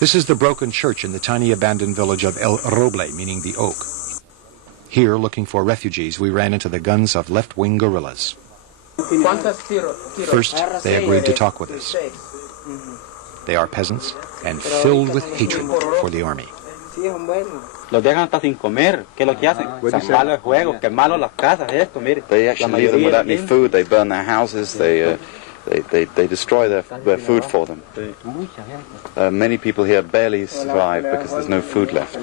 This is the broken church in the tiny abandoned village of El Roble, meaning the oak. Here, looking for refugees, we ran into the guns of left-wing guerrillas. First, they agreed to talk with us. They are peasants and filled with hatred for the army. Los dejan hasta sin comer. ¿Qué es lo que hacen? San malo el juego, que malo las casas, esto, mire. They actually leave them without any food. They burn their houses. They destroy their food for them. Many people here barely survive because there's no food left.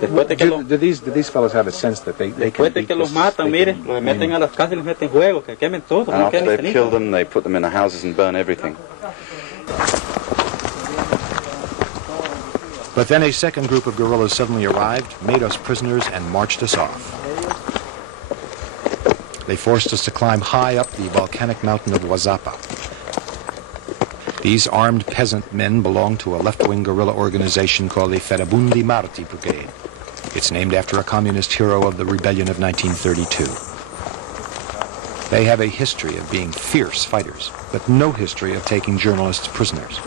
Do these fellows have a sense that they después de que los matan, mire, los meten a las casas y les meten juegos, que quemen todo. And after they've killed them, they put them in the houses and burn everything. But then a second group of guerrillas suddenly arrived, made us prisoners, and marched us off. They forced us to climb high up the volcanic mountain of Wazapa. These armed peasant men belong to a left-wing guerrilla organization called the Ferabundi Marti Brigade. It's named after a communist hero of the rebellion of 1932. They have a history of being fierce fighters, but no history of taking journalists prisoners.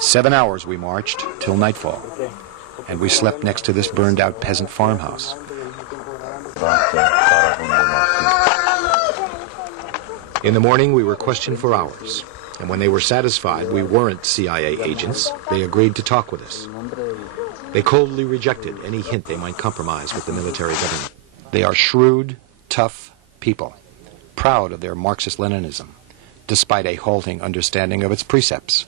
"7 hours we marched till nightfall, and we slept next to this burned-out peasant farmhouse. In the morning, we were questioned for hours, and when they were satisfied we weren't CIA agents, they agreed to talk with us. They coldly rejected any hint they might compromise with the military government. They are shrewd, tough people, proud of their Marxist-Leninism, despite a halting understanding of its precepts.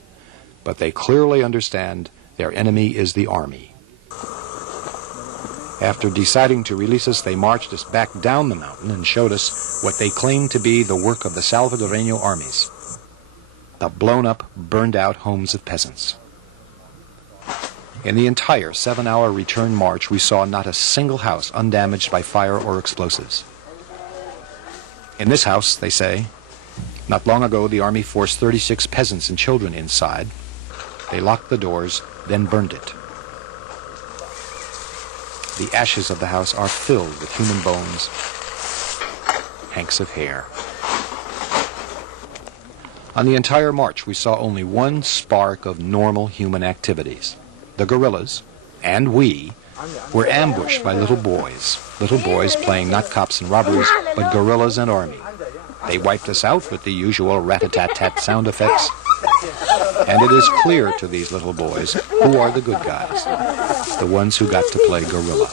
But they clearly understand their enemy is the army. After deciding to release us, they marched us back down the mountain and showed us what they claimed to be the work of the Salvadoreño armies, the blown-up, burned-out homes of peasants. In the entire 7-hour return march, we saw not a single house undamaged by fire or explosives. In this house, they say, not long ago the army forced 36 peasants and children inside. They locked the doors, then burned it. The ashes of the house are filled with human bones, hanks of hair. On the entire march, we saw only one spark of normal human activities. The guerrillas, and we, were ambushed by little boys playing not cops and robbers, but guerrillas and army. They wiped us out with the usual rat-a-tat-tat sound effects, and it is clear to these little boys who are the good guys, the ones who got to play guerrilla.